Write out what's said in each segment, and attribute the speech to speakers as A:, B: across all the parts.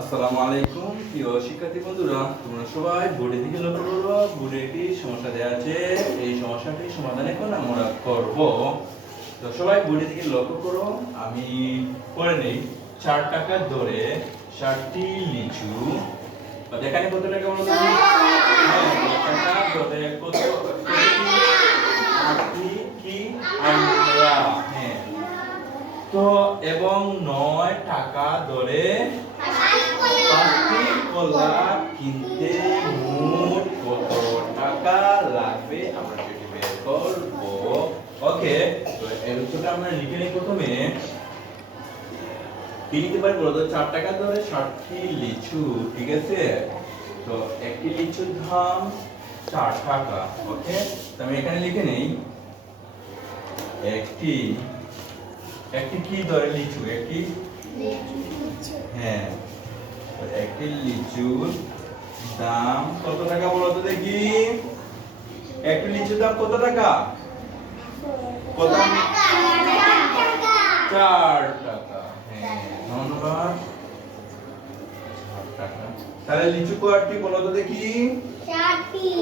A: আসসালামু আলাইকুম প্রিয় শিক্ষার্থী বন্ধুরা তোমরা সবাই বোর্ডের দিকে লক্ষ্য করো বোর্ডে একটি সমস্যা দেওয়া আছে। এই সমস্যাটির সমাধান এখন আমরা করব। তো সবাই বোর্ডের দিকে লক্ষ্য করো আমি করে নেই। চার টাকা ধরে ষাটটি লিচু। বা এখানে কত টাকা। বলো টাকা ধরে কত কি আমরা? হ্যাঁ। তো এবং নয় টাকা ধরে পাঁচটি কলা কিনতে মোট কত টাকা লাগবে আমরা সেটি বের করব। ওকে তো এর উত্তরটা আমরা লিখে নিই প্রথমে। কি পারি বলতো চার টাকা ধরে ষাটটি লিচু ঠিক আছে? তো একটি লিচুর দাম চার টাকা ওকে? তো আমি এখানে লিখে নেই। একটি একটি কি ধরে লিচু? একটি? হ্যাঁ। একটি লিচুর দাম কত টাকা বলো তো দেখি? একটি লিচুর দাম কত টাকা? কত? চার টাকা। হ্যাঁ ধন্যবাদ। টাকা। তাহলে লিচু কয়টি বলো তো দেখি। ধন্যবাদ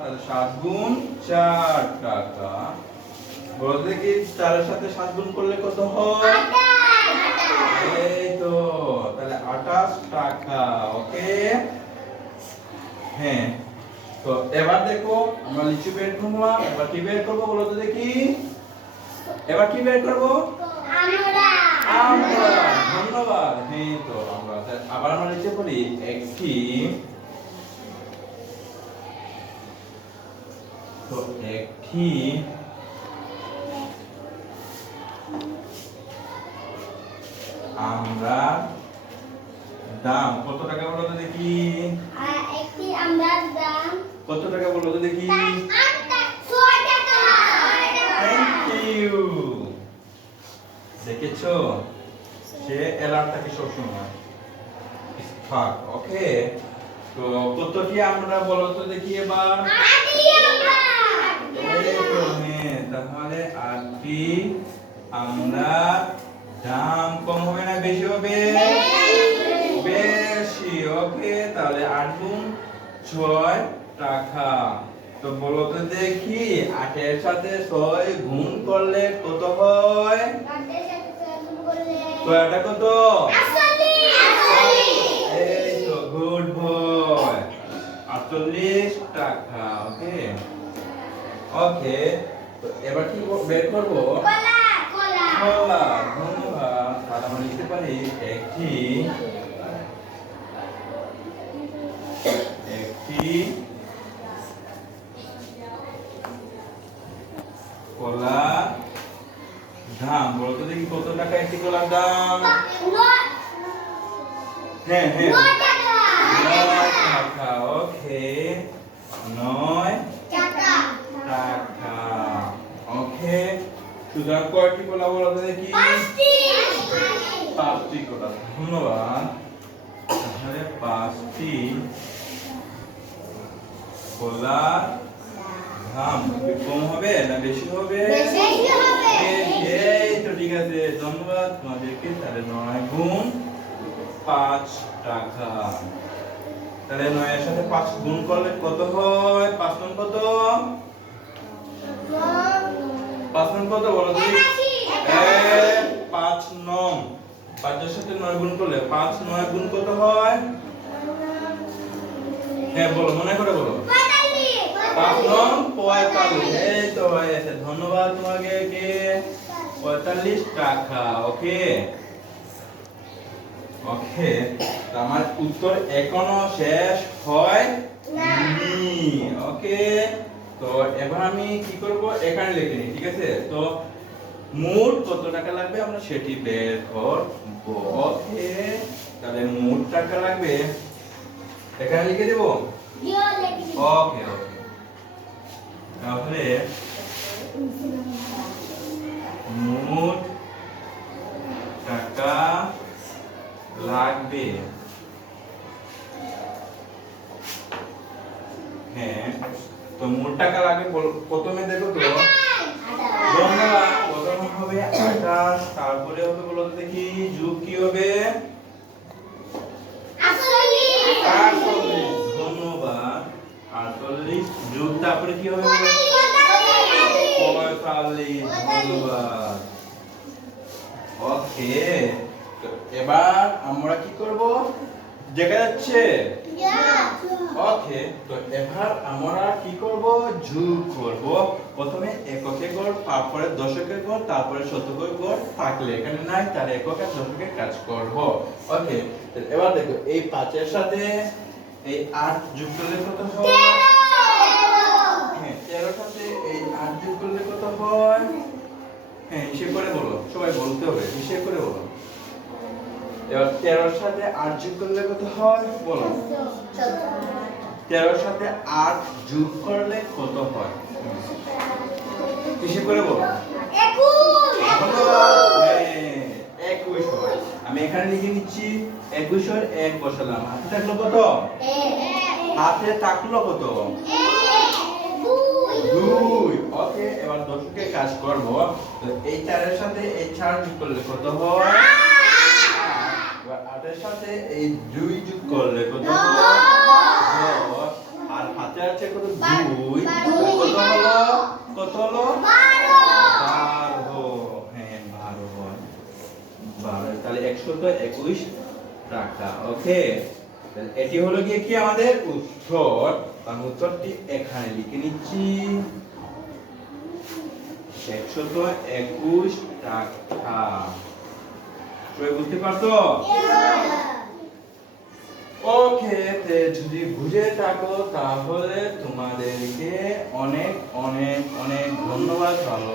A: তাহলে সাত গুণ চার টাকা। বলো দেখি চারের সাথে সাত গুণ করলে কত হয়? এই তো তাহলে আঠাশ টাকা ওকে? হ্যাঁ তো এবার দেখো আমরা লিচু বের করলাম এবার কি বের করব বলো তো দেখি? এবার কি বের করব? আমরা ধন্যবাদ। হ্যাঁ তো আমরা আবার আমরা লিখতে পারি একটি তো একটি আমরা দাম কত টাকা বলো তো দেখি? কত টাকা বলো তো দেখি? দেখেছ? সে অ্যালার্ট থাকে সবসময় থাক ওকে তো কতটি আমরা বলো তো দেখি এবার? তাহলে আটটি আমরা দাম কম হবে না বেশি হবে? বেশি ওকে তাহলে আট গুণ ছয় টাকা। তো বলো তো দেখি আটের সাথে ছয় গুণ করলে কত হয়? ছয়টা কত? ওকে তো এবার কি বের করব? কলা ধন্যবাদ। তাহলে আমরা লিখতে পারি একটি একটি কলা দাম। বলতো দেখি কত টাকা একটি কলার দাম? হ্যাঁ হ্যাঁ। ওকে নয় টাকা ওকে সুতরাং কয়টি কলা বলতো দেখি। পাঁচটি। কলা। ধন্যবাদ। তাহলে পাঁচটি কলার দাম কম হবে না বেশি হবে?
B: বেশি হবে।
A: এই তো ঠিক আছে ধন্যবাদ। তোমাদেরকে তাহলে নয় গুণ পাঁচ টাকা। তাহলে নয়ের সাথে পাঁচ গুণ করলে কত হয়? পাঁচ গুণ কত? কত বলো তো? দেখি। এক, পাঁচ নং পাঁচের সাথে নয় গুণ করলে পাঁচ নয় গুণ কত হয়? হ্যাঁ বলো মনে করে বলো। পাঁচ নং পঁয়তাল্লিশ। এই তো হয়েছে ধন্যবাদ তোমাকে কে? পঁয়তাল্লিশ টাকা ওকে? ওকে আমার উত্তর এখনও শেষ হয় নি। ওকে? তো এবার আমি কি করব? এখানে লিখে নিই ঠিক আছে? তো মোট কত টাকা লাগবে? আমরা সেটি বের করব। ওকে তাহলে মোট টাকা লাগবে এখানে লিখে দেব? ওকে ওকে। তাহলে মোট টাকা লাগবে তো মোট টাকা লাগে বল- প্রথমে দেখো তো ধন্যবাদ প্রথমে হবে আঠাশ তারপরে হবে বলো দেখি যুগ কি হবে? ধন্যবাদ। আটচল্লিশ যুগ তারপরে কি হবে পঁয়তাল্লিশ ধন্যবাদ। ওকে তো এবার আমরা কি করব? দেখা যাচ্ছে। ওকে তো এবার আমরা কি যোগ করব। প্রথমে এককে গড় তারপরে দশকের গড় তারপরে শতকের গড় থাকলে এখানে নাই তার একক আর দশকের কাজ করব। ওকে এবার দেখো এই পাঁচের সাথে এই আট যোগ করলে কত হয়? হ্যাঁ তেরোর সাথে এই আট যোগ করলে কত হয়? হ্যাঁ হিসেব করে বলো সবাই বলতে হবে হিসেব করে বলো। এবার তেরোর সাথে আট যোগ করলে কত হয়? বলো। তেরোর সাথে আট যোগ করলে কত হয়? হিসেব করে বলো। একুশ! হয়। আমি এখানে লিখে নিচ্ছি এক বসালাম। হাতে থাকল কত? হাতে থাকল কত? দুই। ওকে এবার দশকে কাজ করব। তো এই চারের সাথে এই চার যোগ করলে কত হয়। এবার আটের সাথে এই দুই যোগ করলে কত হয়? হাতে আছে কত দুই কত হলো? কত হলো? বারো। হ্যাঁ বারো বারো তাহলে একশো তো একুশ টাকা। ওকে। এটি হলো গিয়ে কি আমাদের উত্তর? আর উত্তরটি এখানে লিখে নিচ্ছি। একশো তো একুশ টাকা। সবাই বুঝতে পারতো? ওকে তে যদি বুঝে থাকো তাহলে তোমাদেরকে অনেক অনেক অনেক ধন্যবাদ ভালো